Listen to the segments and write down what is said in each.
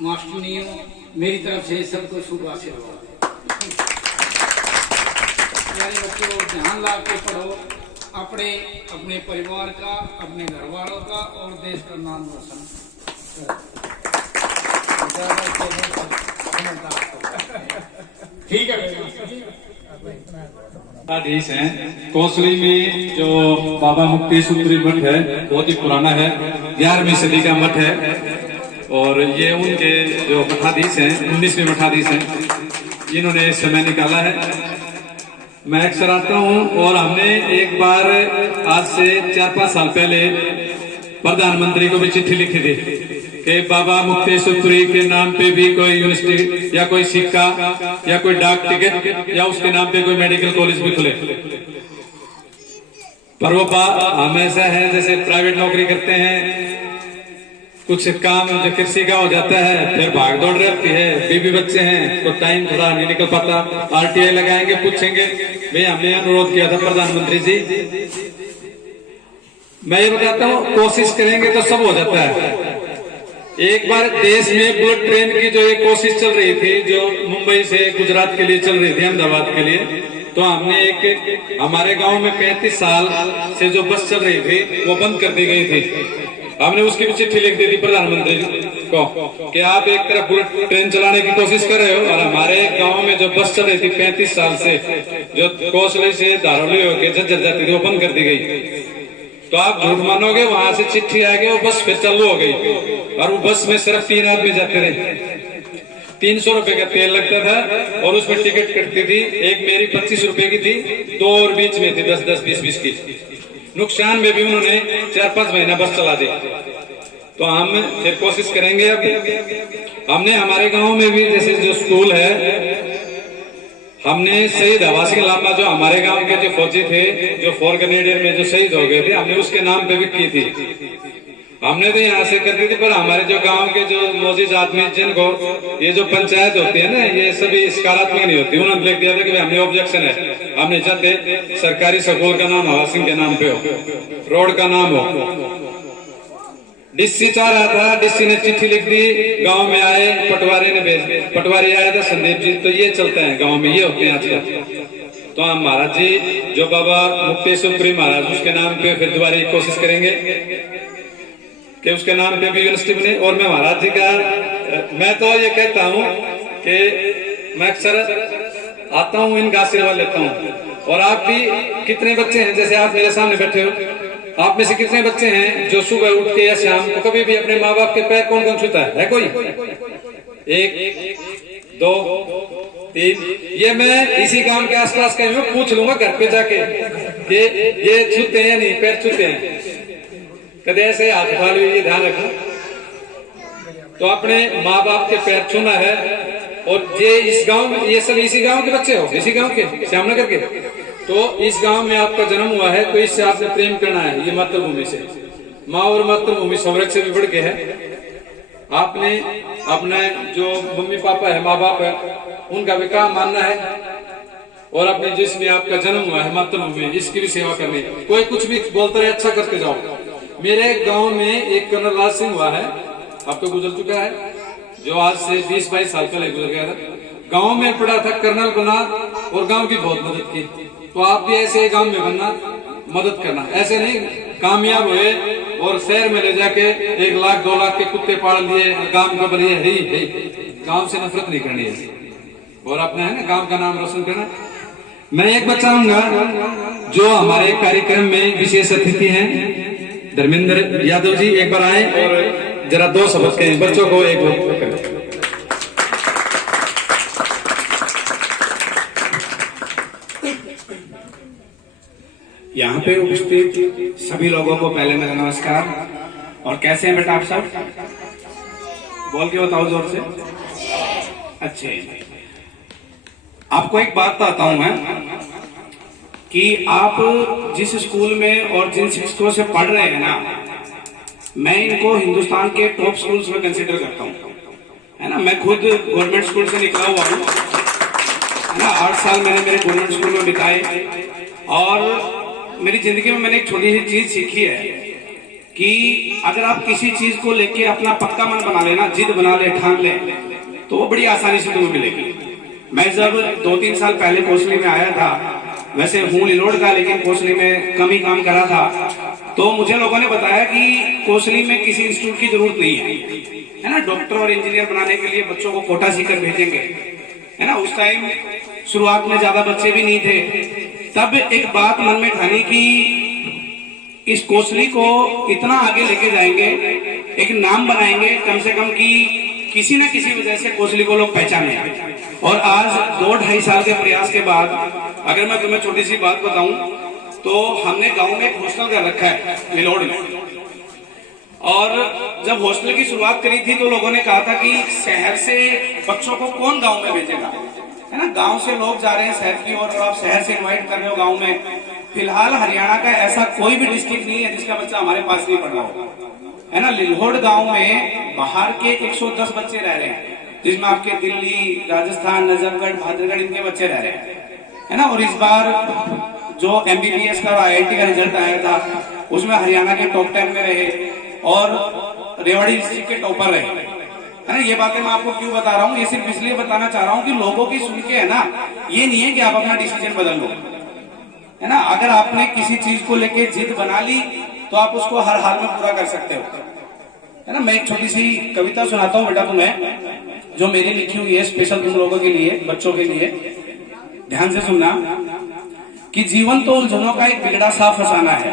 मास्टरनियों, मेरी तरफ से सबको शुभ आशीर्वाद। प्यारे बच्चों, ध्यान ला के पढ़ो, अपने अपने परिवार का, अपने घर वालों का और देश का नाम रोशन ठीक है। मठाधीश हैं कौसली में जो बाबा मुक्तेश्वरी मठ है, बहुत ही पुराना है, 11वीं सदी का मठ है। और ये उनके जो मठाधीश हैं, 19वें मठाधीश हैं, इन्होंने समय निकाला है। मैं अक्सर आता हूँ और हमने एक बार आज से 4-5 साल पहले प्रधानमंत्री को भी चिट्ठी लिखी थी कि बाबा मुक्तेश्वरी के नाम पे भी कोई यूनिवर्सिटी या कोई सिक्का या कोई डाक टिकट या उसके नाम पे कोई मेडिकल कॉलेज भी खुले। पर वो हम ऐसा है जैसे प्राइवेट नौकरी करते हैं, कुछ काम जो कृषि का हो जाता है, फिर भाग दौड़ रहती है, बीवी बच्चे हैं तो टाइम थोड़ा नहीं निकल पाता। आरटीआई लगाएंगे, पूछेंगे भाई हमने अनुरोध किया था प्रधानमंत्री जी। मैं ये बताता हूँ, कोशिश करेंगे तो सब हो जाता है। एक बार देश में बुलेट ट्रेन की जो एक कोशिश चल रही थी, जो मुंबई से गुजरात के लिए चल रही थी, अहमदाबाद के लिए, तो हमने एक हमारे गांव में 35 साल से जो बस चल रही थी वो बंद कर दी गई थी। हमने उसकी भी चिट्ठी लिख दी थी प्रधानमंत्री को कि आप एक तरफ बुलेट ट्रेन चलाने की कोशिश कर रहे हो और हमारे गांव में जो बस चल रही थी 35 साल से, जो कौशली से धारौली होकर झज्जर जाती थी, वो बंद कर दी गई। तो आप झूठ मानोगे, वहां से चिट्ठी आ गई, वो बस फिर चालू हो गई और वो बस में सिर्फ 3 आदमी जाते रहे। 300 रुपए का तेल लगता था और उसमें टिकट कटती थी। एक मेरी 25 रुपए की थी, 2 और बीच में थी 10-10, 20-20 की। नुकसान में भी उन्होंने 4-5 महीना बस चला दी। तो हम फिर कोशिश करेंगे। अब हमने हमारे गांव में भी जैसे जो स्कूल है, हमने शहीद आवासीय लामा जो हमारे गांव के जो फौजी थे, जो 4 ग्रेनेडियर में जो शहीद हो गए थे, हमने उसके नाम पे भी की थी। हमने तो यहाँ से कर दी थी, पर हमारे जो गांव के जो मौजूद आदमी जिनको ये जो पंचायत होती है ना, ये सभी सकारात्मक नहीं होती, उन्होंने लिख दिया था कि हमने ऑब्जेक्शन है, हमने चाहते सरकारी स्कूल का नाम हाउसिंग के नाम पे हो, रोड का नाम हो। डीसी चाह रहा था, डीसी ने चिट्ठी लिख दी, गांव में आए, पटवारी ने भेज, पटवारी आया था संदीप जी। तो ये चलता है गांव में, ये होते हैं आजकल। तो हम महाराज जी जो बाबा मुक्तेश्वरी महाराज, उसके नाम पे फिर दोबारा कोशिश करेंगे कि उसके नाम पे भी यूनिवर्सिटी बने। और मैं महाराज जी का, मैं तो ये कहता हूँ कि मैं अक्सर आता हूँ, इनका आशीर्वाद लेता हूँ। और आप भी कितने बच्चे हैं, जैसे आप मेरे सामने बैठे हो, आप में से कितने बच्चे हैं जो सुबह उठ के या शाम को कभी भी अपने माँ बाप के पैर कौन कौन छूता है कोई? 1, 2, 3। ये मैं इसी गांव के आसपास का हूँ, पूछ लूंगा घर पे जाके कि ये छूते हैं नहीं, पैर छूते हैं, कदे ऐसे हाथ उठा लो, ये ध्यान रखो। तो अपने माँ बाप के पैर छूना है। और ये इस गांव में, ये सब इसी गांव के बच्चे हो, इसी गांव के, श्यामनगर के। तो इस गांव में आपका जन्म हुआ है, तो इससे आपने प्रेम करना है, ये मातृभूमि से। माँ और मातृभूमि संरक्षण भी बढ़ के है। आपने अपने जो मम्मी पापा है, माँ बाप है, उनका भी काम मानना है। और अपने जिसमें आपका जन्म हुआ है, मातृभूमि, इसकी भी सेवा करनी है। कोई कुछ भी बोलता है, अच्छा करते जाओ। मेरे गांव में एक कर्नल राज सिंह हुआ है, अब तो गुजर चुका है, जो आज से 20-22 साल पहले गुजर गया था। गांव में पढ़ा था, कर्नल बना और गांव की बहुत मदद की। तो आप भी ऐसे गांव में बनना, मदद करना। ऐसे नहीं कामयाब हुए और शहर में ले जाके 1 लाख 2 लाख के कुत्ते पाल लिए, गांव का बलिए है। गांव से नफरत नहीं करनी है और अपना है ना गांव का नाम रोशन करना। मैं एक बात चाहूंगा, जो हमारे कार्यक्रम में विशेष अतिथि हैं धर्मेंद्र यादव जी, एक बार आए और जरा 2 शब्द कहें बच्चों को। एक बार यहाँ पे उपस्थित सभी लोगों को पहले मेरा नमस्कार। और कैसे हैं बेटा आप सब? बोल के बताओ जोर से। अच्छे। आपको एक बात बताता हूं मैं कि आप जिस स्कूल में और जिन शिक्षकों से पढ़ रहे हैं ना, मैं इनको हिंदुस्तान के टॉप स्कूल्स में कंसीडर करता हूँ, है ना। मैं खुद गवर्नमेंट स्कूल से निकला हुआ हूँ, है ना। 8 साल मैंने मेरे गवर्नमेंट स्कूल में बिताए और मेरी जिंदगी में मैंने एक छोटी सी चीज सीखी है कि अगर आप किसी चीज को लेके अपना पक्का मन बना लेना, जिद बना ले, ठान ले, तो वो बड़ी आसानी से तुम्हें मिलेगी। मैं जब 2-3 साल पहले कोसली में आया था, वैसे हूँ लिलोड़ का, लेकिन कोसली में कम ही काम करा था, तो मुझे लोगों ने बताया कि कोसली में किसी इंस्टीट्यूट की जरूरत नहीं है ना। डॉक्टर और इंजीनियर बनाने के लिए बच्चों को कोटा सीकर भेजेंगे, है ना। उस टाइम शुरुआत में ज्यादा बच्चे भी नहीं थे। तब एक बात मन में ठानी कि इस कोसली को इतना आगे लेके जाएंगे, एक नाम बनाएंगे कम से कम कि किसी न किसी वजह से कोसली को लोग पहचाने। और आज 2-2.5 साल के प्रयास के बाद अगर मैं तुम्हें छोटी सी बात बताऊं तो हमने गांव में एक हॉस्टल कर रखा है लिलोड़ में। और जब हॉस्टल की शुरुआत करी थी तो लोगों ने कहा था कि शहर से बच्चों को कौन गांव में भेजेगा, है ना। गांव से लोग जा रहे हैं शहर की ओर, और आप शहर से इनवाइट कर रहे हो गांव में। फिलहाल हरियाणा का ऐसा कोई भी डिस्ट्रिक्ट नहीं है जिसका बच्चा हमारे पास नहीं पढ़ रहा हो, है ना। लिलोड़ गांव में बाहर के 110 बच्चे रह रहे हैं, जिसमें आपके दिल्ली, राजस्थान, नजफगढ़, भादरगढ़ इनके बच्चे रह रहे हैं, है ना। और इस बार जो MBBS का IIT का रिजल्ट आया था उसमें हरियाणा के टॉप 10 में रहे और रेवाड़ी डिस्ट्रिक्ट के टॉपर रहे, है ना। ये बातें मैं आपको क्यों बता रहा हूँ, ये सिर्फ इसलिए बताना चाह रहा हूँ कि लोगों की सुन के, है ना, ये नहीं है कि आप अपना डिसीजन बदल लो, है ना। अगर आपने किसी चीज को लेके जिद बना ली तो आप उसको हर हाल में पूरा कर सकते हो, है ना। मैं एक छोटी सी कविता सुनाता हूँ बेटा तुम्हें, जो मेरी लिखी हुई है स्पेशल तुम लोगों के लिए, बच्चों के लिए। ध्यान से सुनना कि जीवन तो उलझनों का एक बिगड़ा सा फसाना है,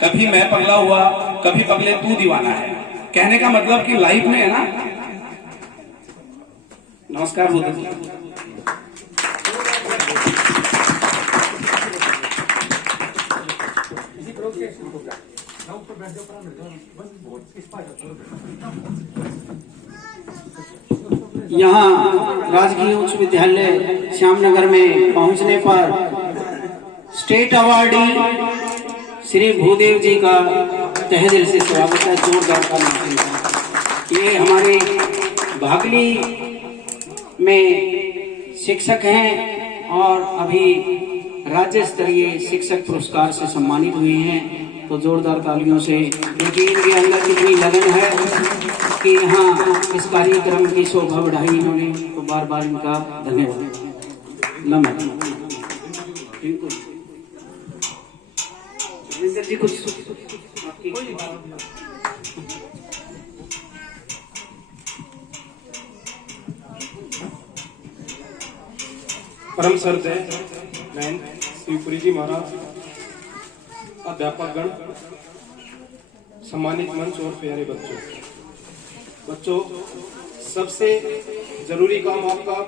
कभी मैं पगला हुआ, कभी पगले तू दीवाना है। कहने का मतलब कि लाइफ में, है ना। नमस्कार बुद्ध जी। यहाँ राजकीय उच्च विद्यालय श्यामनगर में पहुंचने पर स्टेट अवार्डी श्री भूदेव जी का तहे दिल से स्वागत है, जोरदार तालियां। ये हमारे भागली में शिक्षक हैं और अभी राज्य स्तरीय शिक्षक पुरस्कार से सम्मानित हुए हैं, तो जोरदार तालियों से। देखिए इनके अंदर कितनी लगन है कि यहाँ इस कार्यक्रम की शोभा बढ़ाई इन्होंने, तो बार बार इनका धन्यवाद। नमस्कार जी, कुछ परम श्रद्धेय मैं शिवपुरी जी महाराज, अध्यापक गण, सम्मानित मंच और प्यारे बच्चों, सबसे जरूरी काम आपका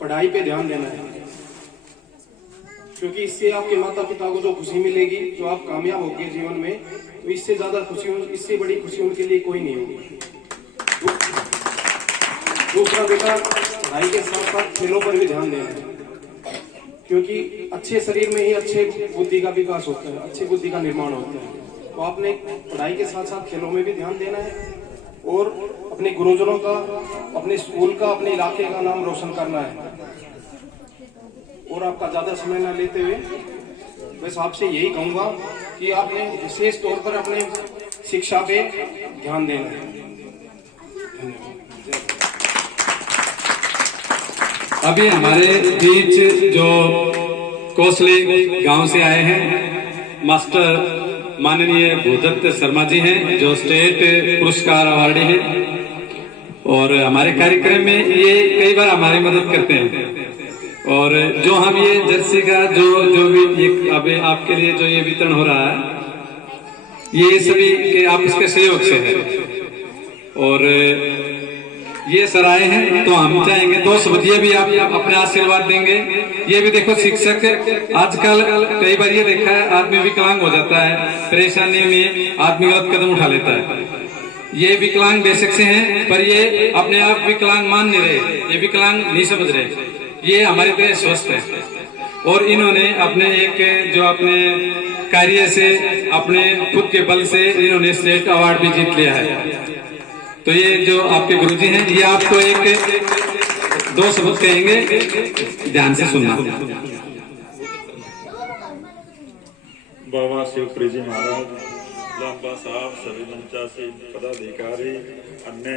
पढ़ाई पे ध्यान देना है, क्योंकि इससे आपके माता पिता को जो खुशी मिलेगी, जो आप कामयाब होंगे जीवन में, तो इससे ज्यादा खुशी, इससे बड़ी खुशी उनके लिए कोई नहीं होगी। दूसरा बेटा, पढ़ाई के साथ साथ खेलों पर भी ध्यान देना है, क्योंकि अच्छे शरीर में ही अच्छे बुद्धि का विकास होता है, अच्छी बुद्धि का निर्माण होता है। तो आपने पढ़ाई के साथ साथ खेलों में भी ध्यान देना है और अपने गुरुजनों का, अपने स्कूल का, अपने इलाके का नाम रोशन करना है। और आपका ज्यादा समय न लेते हुए बस आपसे यही कहूंगा कि आपने विशेष तौर पर अपने शिक्षा पे ध्यान देना है। अभी हमारे बीच जो कोसली गांव से आए हैं मास्टर माननीय भूदत्त शर्मा जी हैं, जो स्टेट पुरस्कार अवार्डी हैं, और हमारे कार्यक्रम में ये कई बार हमारी मदद करते हैं। और जो हम ये जर्सी का जो भी अभी आपके लिए जो ये वितरण हो रहा है, ये सभी के आप इसके सहयोग से है। और ये सर आए हैं तो हम चाहेंगे दोस्त बच्चे भी आप अपने आशीर्वाद देंगे। ये भी देखो शिक्षक आजकल कई बार ये देखा है, आदमी विकलांग हो जाता है, परेशानी में आदमी गलत कदम उठा लेता है। ये विकलांग बेशक से हैं, पर ये अपने आप विकलांग मान नहीं रहे, ये विकलांग नहीं समझ रहे, ये हमारी तरह स्वस्थ है। और इन्होंने अपने एक जो अपने कार्य से, अपने खुद के बल से इन्होंने स्टेट अवार्ड भी जीत लिया है। तो ये जो आपके गुरुजी हैं, ये आपको एक 2 शब्द कहेंगे, ध्यान से सुनना। बाबा शिवपुरी जी महाराज, लांबा साहब, सभी मंचासीन पदाधिकारी, अन्य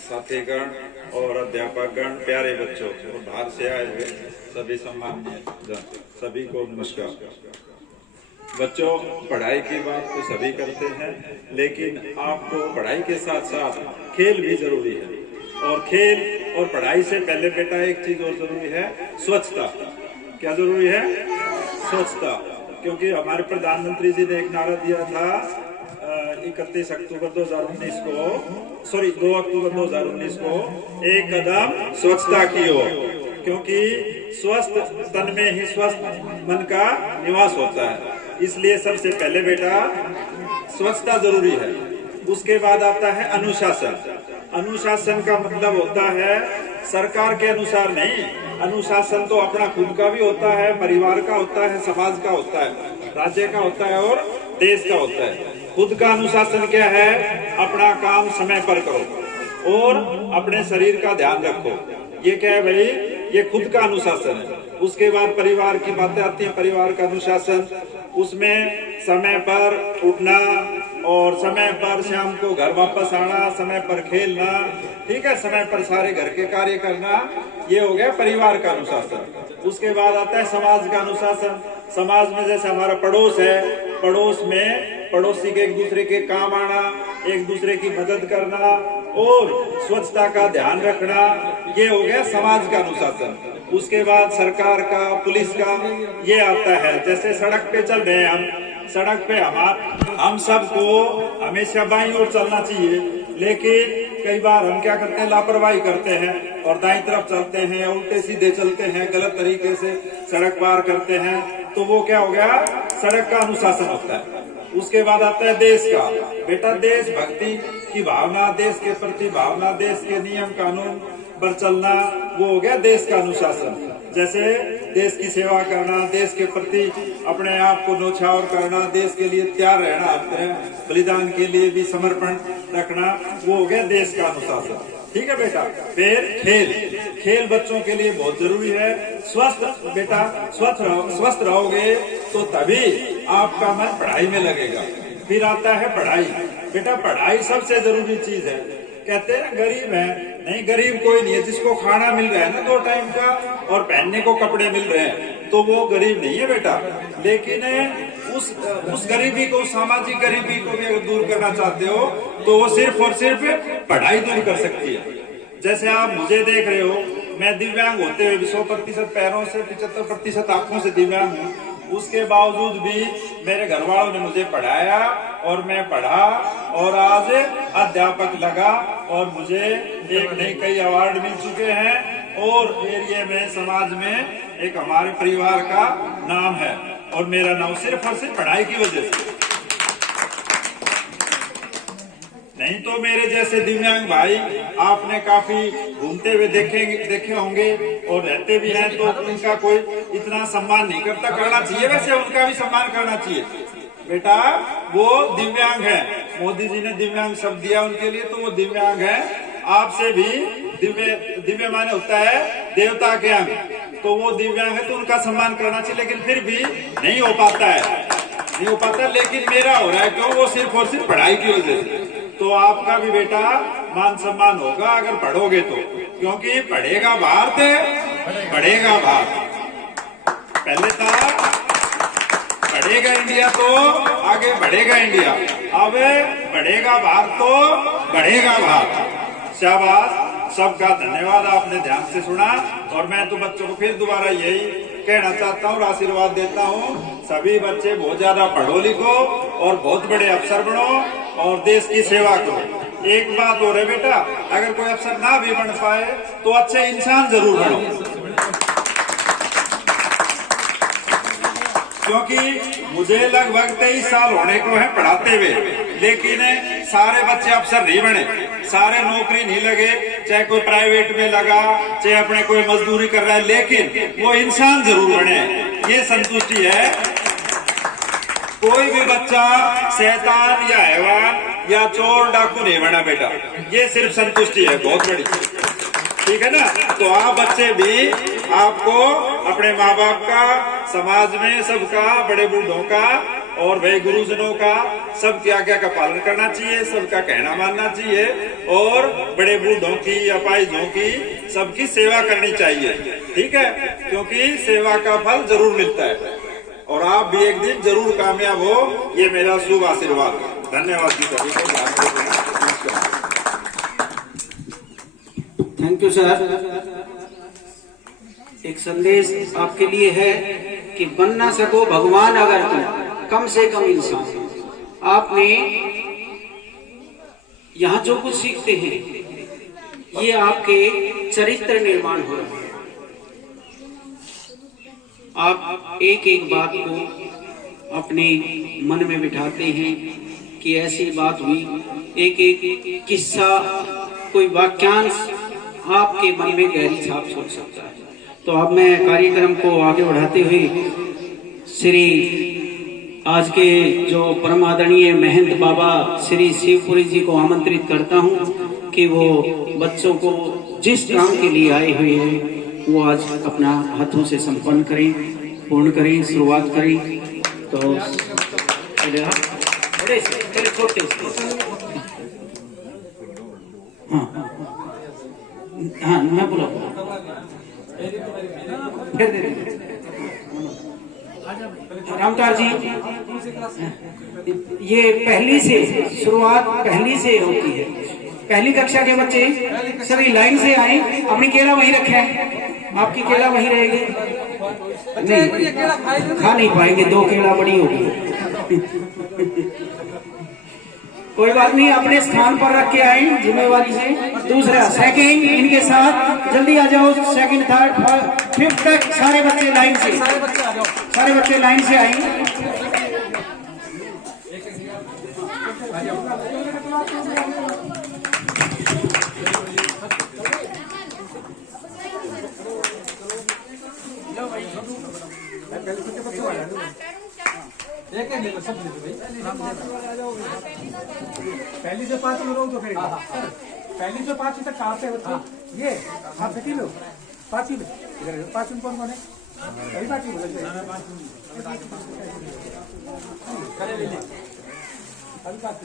साथीगण और अध्यापकगण, प्यारे बच्चों और बाहर से आए हुए सभी सम्मानीय जन, सभी को नमस्कार। बच्चों, पढ़ाई की बात तो सभी करते हैं, लेकिन आपको पढ़ाई के साथ साथ खेल भी जरूरी है। और खेल और पढ़ाई से पहले बेटा एक चीज और जरूरी है, स्वच्छता। क्या जरूरी है? स्वच्छता। क्योंकि हमारे प्रधानमंत्री जी ने एक नारा दिया था 31 अक्टूबर 2019 को, सॉरी 2 अक्टूबर 2019 को, एक कदम स्वच्छता की ओर। क्योंकि स्वस्थ तन में ही स्वस्थ मन का निवास होता है, इसलिए सबसे पहले बेटा स्वच्छता जरूरी है। उसके बाद आता है अनुशासन। अनुशासन का मतलब होता है सरकार के अनुसार नहीं, अनुशासन तो अपना खुद का भी होता है, परिवार का होता है, समाज का होता है, राज्य का होता है और देश का होता है। खुद का अनुशासन क्या है? अपना काम समय पर करो और अपने शरीर का ध्यान रखो। ये क्या है भाई? ये खुद का अनुशासन है। उसके बाद परिवार की बातें आती है, परिवार का अनुशासन। उसमें समय पर उठना और समय पर शाम को घर वापस आना, समय पर खेलना, ठीक है, समय पर सारे घर के कार्य करना, ये हो गया परिवार का अनुशासन। उसके बाद आता है समाज का अनुशासन। समाज में जैसे हमारा पड़ोस है, पड़ोस में पड़ोसी के एक दूसरे के काम आना, एक दूसरे की मदद करना और स्वच्छता का ध्यान रखना, ये हो गया समाज का अनुशासन। उसके बाद सरकार का, पुलिस का ये आता है। जैसे सड़क पे चल रहे हैं हम, सड़क पे हम सबको हमेशा बाईं ओर चलना चाहिए, लेकिन कई बार हम क्या करते हैं, लापरवाही करते हैं और दाईं तरफ चलते हैं, उल्टे सीधे चलते हैं, गलत तरीके से सड़क पार करते हैं, तो वो क्या हो गया? सड़क का अनुशासन होता है। उसके बाद आता है देश का। बेटा देशभक्ति की भावना, देश के प्रति भावना, देश के नियम कानून पर चलना, वो हो गया देश का अनुशासन। जैसे देश की सेवा करना, देश के प्रति अपने आप को न्यौछावर करना, देश के लिए तैयार रहना, अपने बलिदान के लिए भी समर्पण रखना, वो हो गया देश का अनुशासन। ठीक है बेटा। फिर खेल। खेल बच्चों के लिए बहुत जरूरी है। स्वस्थ बेटा, स्वस्थ रहोगे तो तभी आपका मन पढ़ाई में लगेगा। फिर आता है पढ़ाई। बेटा पढ़ाई सबसे जरूरी चीज है। कहते हैं गरीब है, नहीं गरीब कोई नहीं है। जिसको खाना मिल रहा है ना 2 टाइम का और पहनने को कपड़े मिल रहे हैं, तो वो गरीब नहीं है बेटा। लेकिन उस गरीबी को, सामाजिक गरीबी को भी अगर दूर करना चाहते हो तो वो सिर्फ और सिर्फ पढ़ाई दूर कर सकती है। जैसे आप मुझे देख रहे हो, मैं दिव्यांग होते हुए भी 100% पैरों से, 75% आंखों से दिव्यांग हूँ। उसके बावजूद भी मेरे घर वालों ने मुझे पढ़ाया और मैं पढ़ा और आज अध्यापक लगा और मुझे एक नहीं कई अवार्ड मिल चुके हैं और एरिया में, समाज में एक हमारे परिवार का नाम है और मेरा नाम सिर्फ और सिर्फ पढ़ाई की वजह से। नहीं तो मेरे जैसे दिव्यांग भाई आपने काफी घूमते हुए देखे होंगे और रहते भी हैं, तो उनका कोई इतना सम्मान नहीं करता। करना चाहिए, वैसे उनका भी सम्मान करना चाहिए। बेटा वो दिव्यांग है, मोदी जी ने दिव्यांग शब्द दिया उनके लिए, तो वो दिव्यांग है। आपसे भी दिव्य माने होता है देवता के अंग, तो वो दिव्यांग है तो उनका सम्मान करना चाहिए। लेकिन फिर भी नहीं हो पाता है, नहीं हो पाता। लेकिन मेरा हो रहा है क्यों? वो सिर्फ और सिर्फ पढ़ाई की वजह से। तो आपका भी बेटा मान सम्मान होगा अगर पढ़ोगे तो, क्योंकि पढ़ेगा भारत, बढ़ेगा भारत। पहले था बढ़ेगा इंडिया तो आगे बढ़ेगा इंडिया, अब बढ़ेगा भारत तो बढ़ेगा भारत। शाबाश, सबका धन्यवाद, आपने ध्यान से सुना। और मैं तो बच्चों को फिर दोबारा यही कहना चाहता हूँ और आशीर्वाद देता हूँ, सभी बच्चे बहुत ज्यादा पढ़ो लिखो और बहुत बड़े अफसर बनो और देश की सेवा करो। एक बात हो रही बेटा, अगर कोई अफसर ना भी बन पाए तो अच्छे इंसान जरूर बनो, क्योंकि मुझे लगभग 23 साल होने को है पढ़ाते हुए, लेकिन सारे बच्चे अफसर नहीं बने, सारे नौकरी नहीं लगे, चाहे कोई प्राइवेट में लगा, चाहे अपने कोई मजदूरी कर रहा है, लेकिन वो इंसान जरूर बने, ये संतुष्टि है। कोई भी बच्चा शैतान या हैवान या चोर डाकू नहीं बना बेटा, ये सिर्फ संतुष्टि है बहुत बड़ी, ठीक है ना। तो आप बच्चे भी, आपको अपने माँ बाप का, समाज में सबका, बड़े बूढ़ों का और भाई गुरुजनों का सबकी आज्ञा का पालन करना चाहिए, सबका कहना मानना चाहिए और बड़े बूढ़ों की अपाहिजों की सबकी सेवा करनी चाहिए। ठीक है, क्योंकि सेवा का फल जरूर मिलता है और आप भी एक दिन जरूर कामयाब हो, ये मेरा शुभ आशीर्वाद। धन्यवाद जी सभी को। Thank you sir. एक संदेश आपके लिए है कि बन ना सको भगवान अगर तुम कम से कम इंसान। आपने यहाँ जो कुछ सीखते हैं ये आपके चरित्र निर्माण हो रहा है। आप एक एक बात को अपने मन में बिठाते हैं कि ऐसी बात हुई, एक एक किस्सा, कोई वाक्यांश आपके मन में गहरी छाप छोड़ सकता है। तो अब मैं कार्यक्रम को आगे बढ़ाते हुए श्री आज के जो परम आदरणीय महंत बाबा श्री शिवपुरी जी को आमंत्रित करता हूं कि वो बच्चों को जिस काम के लिए आए हुए हैं वो आज अपना हाथों से संपन्न करें, पूर्ण करें, शुरुआत करें। तो बड़े से छोटे से हाँ मैं बोला रामतार जी, ये पहली से शुरुआत पहली से होती है। पहली कक्षा के बच्चे सभी लाइन से आए, अपनी केला वहीं रखे हैं, आपकी केला वहीं रहेगी। नहीं खा नहीं पाएंगे, 2 केला बड़ी होगी। कोई बात नहीं, अपने स्थान पर रख के आए जिम्मेवारी से। दूसरा सेकंड इनके साथ जल्दी आ जाओ, सेकंड थर्ड फिफ्थ तक सारे बच्चे लाइन से, सारे बच्चे लाइन से आए। पहली से 5 लोग तो करेगा। पहली से 5 तक कहाँ से बच्चे? ये आप 6 लोग 5 इधर 5 कौन कौन है? कई बाकी बोले अभी 5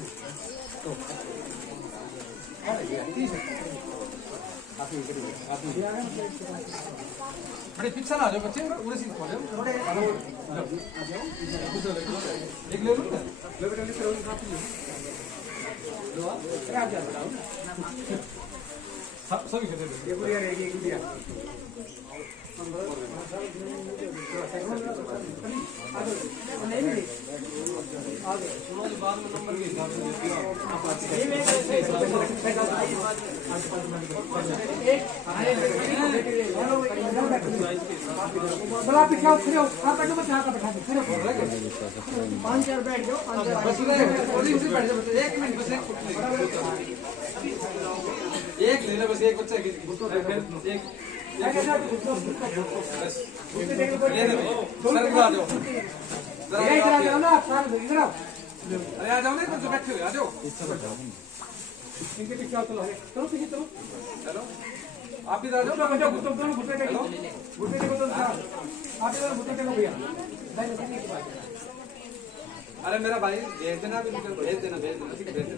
बड़े पिक्चर आ जाओ बच्चे, पूरे सीट खोलो, एक ले लो ले बेटा, ले करो काफी लो आ जा सब ही कर दे। ये गुड़िया रहेगी, एक गुड़िया बाद में नंबर के हिसाब बड़ा पिछड़ा खड़े हो, आप बैठो बच्चे, यहाँ का बैठा खड़े हो 5-4 बैठ जाओ, 5-4 बैठ जाओ बच्चे। 1 मिनट बस, एक ले लो बस, एक बच्चा एक इधर आ जाओ ना आप सारे इधर आओ। अरे आ जाओ ना, इधर बैठे हुए आ जाओ, इनके पीछे आओ। चलो पीछे चलो, चलो आप इधर आ जाओ, बच्चों दोनों घुटने टेको, घुटने टेको तो आप इधर घुटने टेको भैया। अरे मेरा भाई भेज देना, भेज देना, भेज देना।